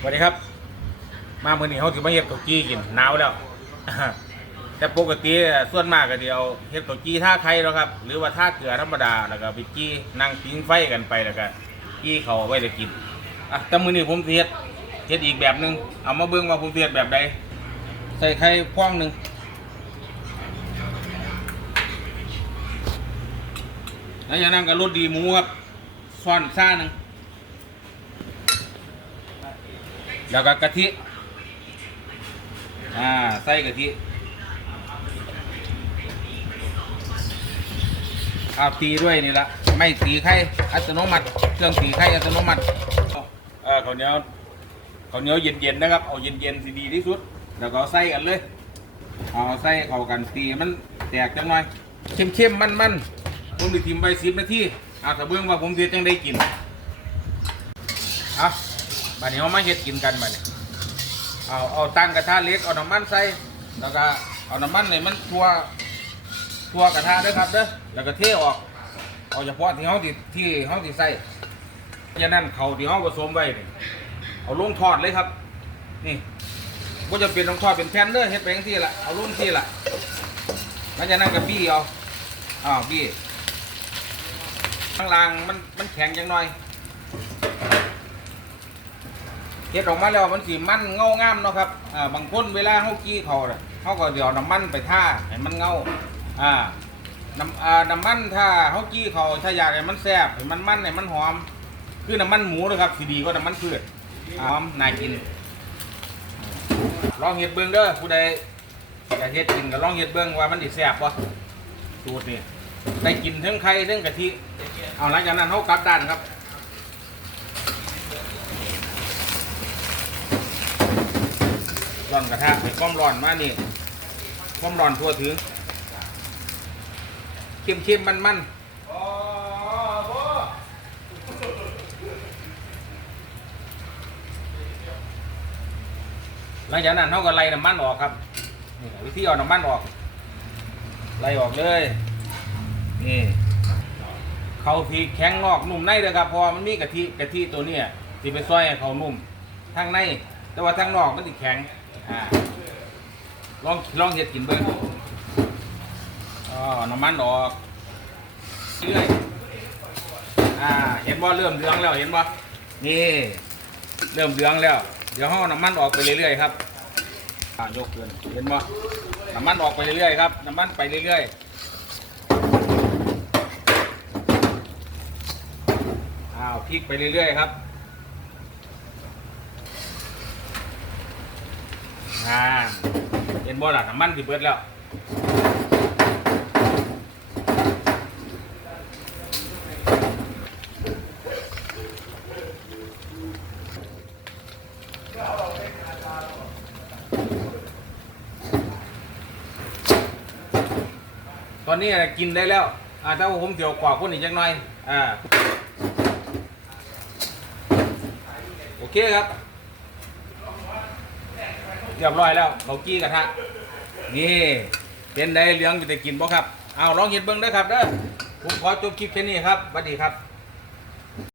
สวัสดีครับ มาเมื่อนี้เขาถือมาเฮ็ดข้าวจี้กินหนาวแล้ว แต่ปกติส่วนมากก็เดียวเฮ็ดข้าวจี้ท่าไข่แล้วครับ หรือว่าท่าเกลือธรรมดาแล้วก็ไปจี้นั่งปิ้งไฟกันไปแล้วก็จี้เขาไว้ได้กินอะแต่มื้อนี้ผมสิเฮ็ดเฮ็ดอีกแบบหนึงเอามาเบิ่งว่าผมสิเฮ็ดแบบใดใส่ไข่พวงหนึ่งแล้วอย่างนั้นก็รสดีหมูครับซ่อนซ่าหนึ่ง แล้วก็กะทิ อ่าใส่กะทิเอาตีด้วยนี่ละไม่ตีไข่อัตโนมัติ เครื่องตีไข่อัตโนมัติเออข้าวเหนียวข้าวเหนียวเย็นๆนะครับ เอาเย็นๆสิดีที่สุด แล้วก็เอาใส่กันเลย เอาใส่เข้ากันตีให้มันแตกจังหน่อยเข้มๆมันๆผมไปทิมไปสิบนาทีเอาถ้าเบื้องว่าผมเสียจังได้กินเอา บัดนี้เรามาเฮ็ดกินกันบัดนี้เอาเอาตั้งกระทะเล็กเอาน้ำมันใส่แล้วก็เอาน้ำมันเนี่ยมันทั่วทั่วกระทะด้อครับเด้อแล้วก็เทออกเอาเฉพาะที่เขาที่ที่เขาที่ใส่ยันนั่นเขาที่เขาผสมไว้นี่เอาลงทอดเลยครับ นี่ก็จะเป็นต้องทอดเป็นแผ่นเด้อเฮ็ดไปจังที่ละเอาลุ่นที่ละหลังจากนั้นก็บี้เอาอ้าวบี้ข้างล่างมันมันแข็งจังหน่อย เฮ็ดออกมาแล้วมันสีมันเงางามเนาะครับอ่าบางคนเวลาเขากี้เขาน่ะเขาก็เดี๋ยวน้ำมันไปท่าให้มันเงาอ่าน้ำอ่าน้ำมันถ้าเขากี้เขาถ้าอยากให้มันแซ่บให้มันมันให้มันหอม คือน้ำมันหมูนะครับสีดีก็น้ำมันพืชหอมน่ากินลองเฮ็ดเบิ่งเด้อผู้ใดอยากเฮ็ดกินก็ลองเฮ็ดเบิ่งว่ามันสิแซ่บบ่สูตรนี่ได้กินทั้งไข่ทั้งกะทิเอาหลังจากนั้นเขากลับด้านครับ อนกระทะให้ความร้อนมานี่ความร้อนทั่วถึงเข้มเข้มมันมันหลังจากนั้นเขาก็ไล่น้ำมันออกครับนี่วิธีเอาน้ำมันออก ไล่ออกเลยนี่เขาทีแข็งนอกนุ่มในเลยครับเพราะมันมีกะทิกะทิตัวเนี้ยที่ไปซอยเขานุ่มทางใน แต่ว่าทางนอกมันติแข็ง อ่าลองลองเห็ดกินเบิ้งอ๋อน้ำมันออกเรื่อยอ่า เห็นบ่เริ่มเหลืองแล้วเห็นบ่นี่ เริ่มเหลืองแล้ว เดี๋ยวห้อน้ำมันออกไปเรื่อยๆครับอ่ายกเกินเห็นบ่น้ำมันออกไปเรื่อยๆครับน้ำมันไปเรื่อยๆอ้าวพลิกไปเรื่อยๆครับ อ่าเห็นบ่ล่ะน้ำมันสิเบิดแล้วตอนนี้กินได้แล้วอ่าถ้าผมเดี๋ยวกว่าคนอีกจักหน่อย อ่า โอเคครับ เรียบร้อยแล้วเขากี้กระทะนี่เป็นได้เหลืองจะได้กินบ่ครับเอาลองเห็ดเบิ้งได้อครับเด้อผมขอจบคลิปแค่นี้ครับสวัสดีครับ